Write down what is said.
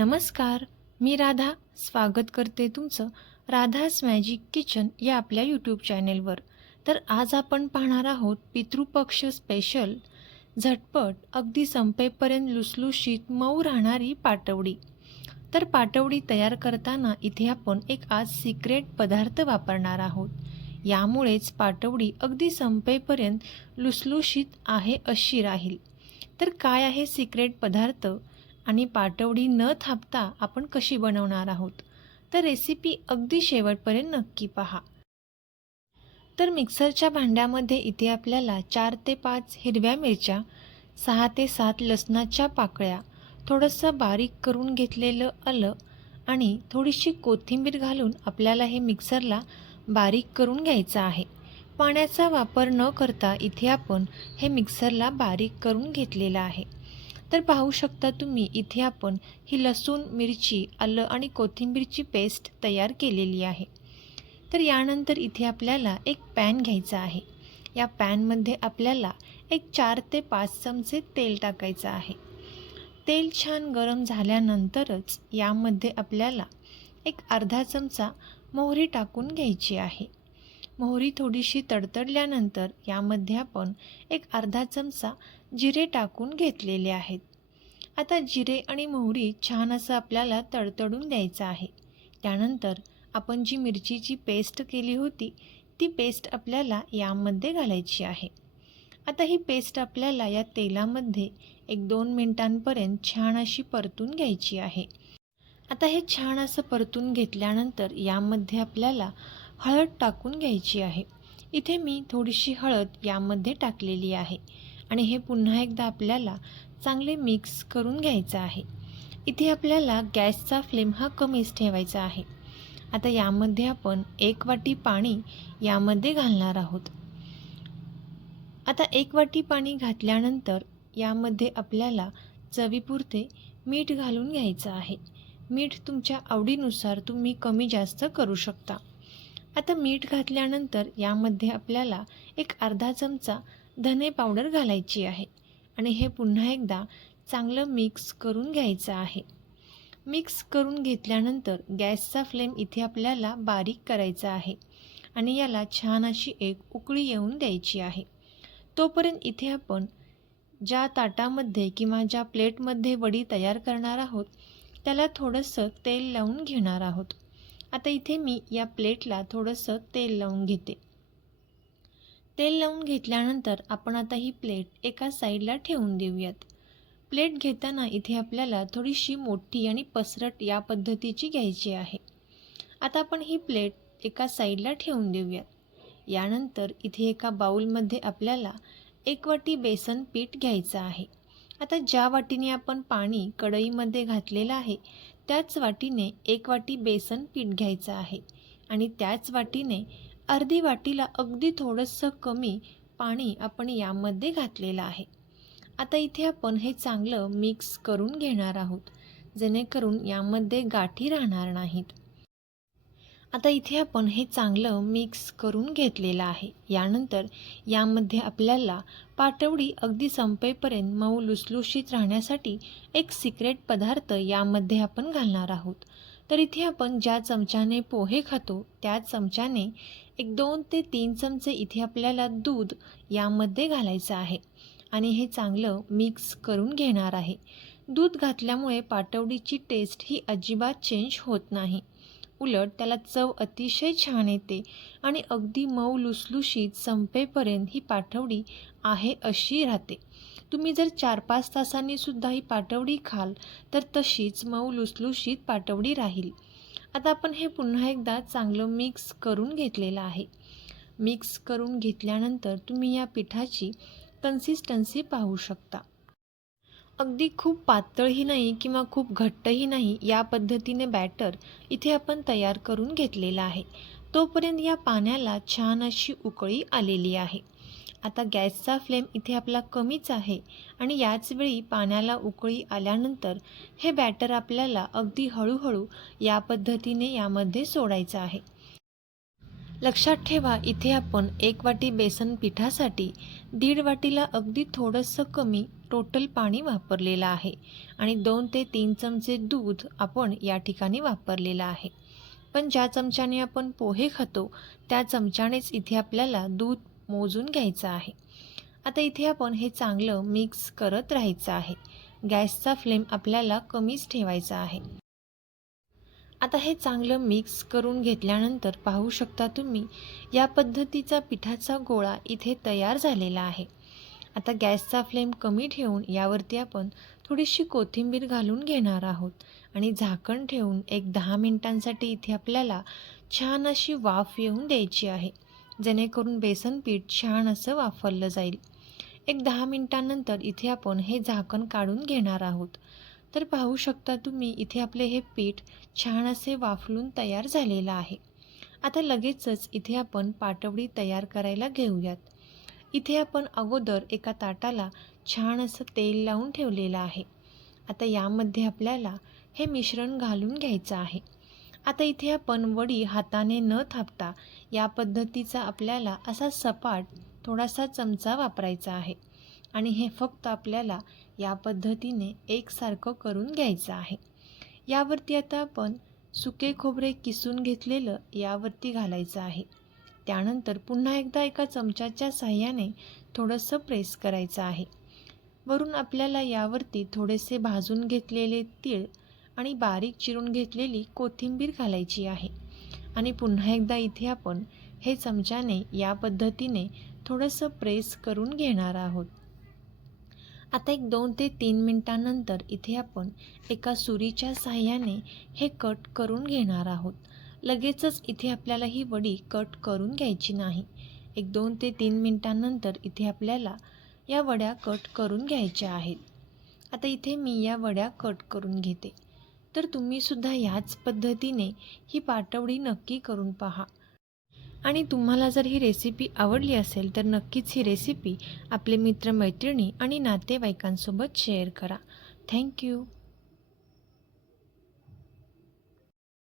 नमस्कार मी राधा. स्वागत करते तुमचं राधास मॅजिक किचन या आपल्या यूट्यूब चॅनेलवर तर आज आपण पाहणार आहोत पितृपक्ष स्पेशल झटपट अगदी संपेपर्यंत लुसलुशीत मऊ राहणारी पाटवडी. तर पाटवडी तयार करताना इथे आपण एक आज सिक्रेट पदार्थ वापरणार आहोत. यामुळेच पाटवडी अगदी संपेपर्यंत लुसलुशीत आहे अशी राहील. तर काय आहे सिक्रेट पदार्थ? आणि पाटवडी न थापता आपण कशी बनवणार आहोत? तर रेसिपी अगदी शेवटपर्यंत नक्की पहा. तर मिक्सरच्या भांड्यामध्ये इथे आपल्याला चार ते पाच हिरव्या मिरच्या सहा ते सात लसणाच्या पाकळ्या थोडंसं बारीक करून घेतलेलं आलं आणि थोडीशी कोथिंबीर घालून आपल्याला हे मिक्सरला बारीक करून घ्यायचं आहे. पाण्याचा वापर न करता इथे आपण हे मिक्सरला बारीक करून घेतलेलं आहे. तर पाहू शकता तुम्ही इथे आपण ही लसूण मिरची आलं आणि कोथिंबीरची पेस्ट तयार केलेली आहे. तर यानंतर इथे आपल्याला एक पॅन घ्यायचा आहे. या पॅनमध्ये आपल्याला एक चार ते पाच चमचे तेल टाकायचं आहे. तेल छान गरम झाल्यानंतरच यामध्ये आपल्याला एक अर्धा चमचा मोहरी टाकून घ्यायची आहे. मोहरी थोडीशी तडतडल्यानंतर यामध्ये आपण एक अर्धा चमचा जिरे टाकून घेतलेले आहेत. आता जिरे आणि मोहरी छान असं आपल्याला तडतडून द्यायचं आहे. त्यानंतर आपण जी मिरचीची पेस्ट केली होती ती पेस्ट आपल्याला यामध्ये घालायची आहे. आता ही पेस्ट आपल्याला या तेलामध्ये एक दोन मिनटांपर्यंत छान अशी परतून घ्यायची आहे. आता हे छान असं परतून घेतल्यानंतर यामध्ये आपल्याला हळद टाकून घ्यायची आहे. इथे मी थोडीशी हळद यामध्ये टाकलेली आहे. आणि हे पुन्हा एकदा आपल्याला चांगले मिक्स करून घ्यायचं आहे. इथे आपल्याला गॅसचा फ्लेम हा कमीच ठेवायचा आहे. आता यामध्ये आपण एक वाटी पाणी यामध्ये घालणार आहोत. आता एक वाटी पाणी घातल्यानंतर यामध्ये आपल्याला चवीपुरते मीठ घालून घ्यायचं आहे. मीठ तुमच्या आवडीनुसार तुम्ही कमी जास्त करू शकता. आता मीठ घातल्यानंतर यामध्ये आपल्याला एक अर्धा चमचा धने पावडर घालायची आहे. आणि हे पुन्हा एकदा चांगलं मिक्स करून घ्यायचं आहे. मिक्स करून घेतल्यानंतर गॅसचा फ्लेम इथे आपल्याला बारीक करायचा आहे. आणि याला छान अशी एक उकळी येऊन द्यायची आहे. तोपर्यंत इथे आपण ज्या ताटामध्ये किंवा ज्या प्लेटमध्ये वडी तयार करणार आहोत त्याला थोडंसं तेल लावून घेणार आहोत. आता इथे मी या प्लेटला थोडंसं तेल लावून घेते. तेल लावून घेतल्यानंतर आपण आता ही प्लेट एका साईडला ठेवून देऊयात. प्लेट घेताना इथे आपल्याला थोडीशी मोठी आणि पसरट या पद्धतीची घ्यायची आहे. आता आपण ही प्लेट एका साईडला ठेवून देऊयात. यानंतर इथे एका बाऊलमध्ये आपल्याला एक वाटी बेसन पीठ घ्यायचं आहे. आता ज्या वाटीने आपण पाणी कढईमध्ये घातलेलं आहे त्याच वाटीने एक वाटी बेसन पीठ घ्यायचं आहे आणि त्याच वाटीने अर्धी वाटीला अगदी थोडंसं कमी पाणी आपण यामध्ये घातलेलं आहे. आता इथे आपण हे चांगलं मिक्स करून घेणार आहोत जेणेकरून यामध्ये गाठी राहणार नाहीत. आता इथे आपण हे चांगलं मिक्स करून घेतलेलं आहे. यानंतर यामध्ये आपल्याला पाटवडी अगदी संपेपर्यंत मऊ लुसलुशीत राहण्यासाठी एक सिक्रेट पदार्थ यामध्ये आपण घालणार आहोत. तर इथे आपण ज्या चमच्याने पोहे खातो त्या चमच्याने एक दोन ते तीन चमचे इथे आपल्याला दूध यामध्ये घालायचं आहे. आणि हे चांगलं मिक्स करून घेणार आहे. दूध घातल्यामुळे पाटवडीची टेस्ट ही अजिबात चेंज होत नाही. उलट त्याला चव अतिशय छान येते आणि अगदी मऊ लुसलुशीत संपेपर्यंत ही पाठवडी आहे अशी राहते. तुम्ही जर चार पाच तासांनी सुद्धा ही पाटवडी खाल तर तशीच मऊ लुसलुशीत पाटवडी राहील. आता आपण हे पुन्हा एकदा चांगलं मिक्स करून घेतलेलं आहे. मिक्स करून घेतल्यानंतर तुम्ही या पिठाची कन्सिस्टन्सी पाहू शकता. अगदी खूप पातळही नाही किंवा खूप घट्टही नाही या पद्धतीने बॅटर इथे आपण तयार करून घेतलेला आहे. तोपर्यंत या पाण्याला छान अशी उकळी आलेली आहे. आता गॅसचा फ्लेम इथे आपला कमीच आहे आणि याच वेळी पाण्याला उकळी आल्यानंतर हे बॅटर आपल्याला अगदी हळूहळू या पद्धतीने यामध्ये सोडायचं आहे. लक्षात ठेवा इथे आपण एक वाटी बेसन पिठासाठी दीड वाटीला अगदी थोडंसं कमी टोटल पाणी वापरलेलं आहे आणि दोन ते तीन चमचे दूध आपण या ठिकाणी वापरलेलं आहे. पण ज्या चमच्याने आपण पोहे खातो त्या चमच्यानेच इथे आपल्याला दूध मोजून घ्यायचं आहे. आता इथे आपण हे चांगलं मिक्स करत राहायचं आहे. गॅसचा फ्लेम आपल्याला कमीच ठेवायचा आहे. आता हे चांगलं मिक्स करून घेतल्यानंतर पाहू शकता तुम्ही या पद्धतीचा पिठाचा गोळा इथे तयार झालेला आहे. आता गॅसचा फ्लेम कमी ठेवून यावरती आपण थोडीशी कोथिंबीर घालून घेणार आहोत आणि झाकण ठेवून एक दहा मिनिटांसाठी इथे आपल्याला छान अशी वाफ येऊन द्यायची आहे जेणेकरून बेसन पीठ छान असं वाफरलं जाईल. एक दहा मिनिटांनंतर इथे आपण हे झाकण काढून घेणार आहोत. तर पाहू शकता तुम्ही इथे आपले हे पीठ छान असे वाफलून तयार झालेलं आहे. आता लगेचच इथे आपण पाटवडी तयार करायला घेऊयात. इथे आपण अगोदर एका ताटाला छान असं तेल लावून ठेवलेलं आहे. आता यामध्ये आपल्याला हे मिश्रण घालून घ्यायचं आहे. आता इथे आपण वडी हाताने न थापता या पद्धतीचा आपल्याला असा सपाट थोडासा चमचा वापरायचा आहे. आणि हे फक्त आपल्याला या पद्धतीने एकसारखं करून घ्यायचं आहे. यावरती आता आपण सुके खोबरे किसून घेतलेलं यावरती घालायचं आहे. त्यानंतर पुन्हा एकदा एका चमच्याच्या साह्याने थोडंसं प्रेस करायचं आहे. वरून आपल्याला यावरती थोडेसे भाजून घेतलेले तीळ आणि बारीक चिरून घेतलेली कोथिंबीर घालायची आहे. आणि पुन्हा एकदा इथे आपण हे चमच्याने या पद्धतीने थोडंसं प्रेस करून घेणार आहोत. आता एक दोन ते तीन मिनटानंतर इथे आपण एका सुरीच्या साह्याने हे कट करून घेणार आहोत. लगेचच इथे आपल्याला ही वडी कट करून घ्यायची नाही. एक दोन ते तीन मिनटांनंतर इथे आपल्याला या वड्या कट करून घ्यायच्या आहेत. आता इथे मी या वड्या कट करून घेते. तर तुम्हीसुद्धा ह्याच पद्धतीने ही पाटवडी नक्की करून पहा. आणि तुम्हाला जर ही रेसिपी आवडली असेल तर नक्कीच ही रेसिपी आपले मित्रमैत्रिणी आणि नातेवाईकांसोबत शेअर करा. थँक्यू